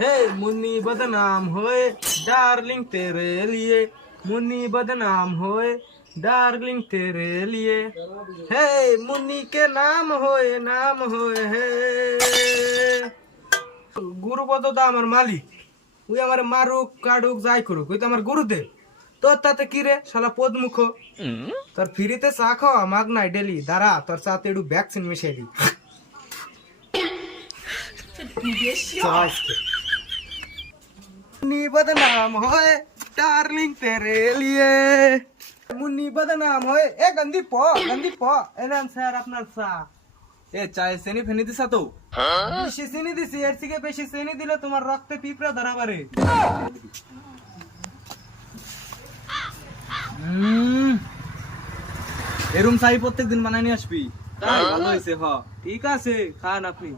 हे मुन्नी बदनाम होए डार्लिंग तेरे लिए, मुन्नी बदनाम होए डार्लिंग तेरे लिए, हे मुन्नी के नाम होए हे। গুরুপদ তো আমার মালিক, ওই আমার মারুক কাটুক যাই করুক, ওই তো আমার গুরুদেব। তোর তাতে কি রে শালা পদমুখ, তোর ফ্রিতে চা খাওয়া মাগ নাই ডেলি, দাঁড়া তোর চাতে একটু ভ্যাকসিন মিশিয়ে দিই। मुन्नी बदनाम होए डार्लिंग तेरे लिए, मुन्नी बदनाम होए। ए गंदी पो এনান স্যার আপনার চা। এ চায়ে চিনি ফেনি দিছা তো? বেশি চিনি দিছি, এর থেকে বেশি চিনি দিলে তোমার রক্তে পিঁপড়া ধরা পারে। এরম চাই প্রত্যেকদিন বানাই নিয়ে আসবি। তাই ভালো হয়েছে। হ ঠিক আছে, খান আপনি।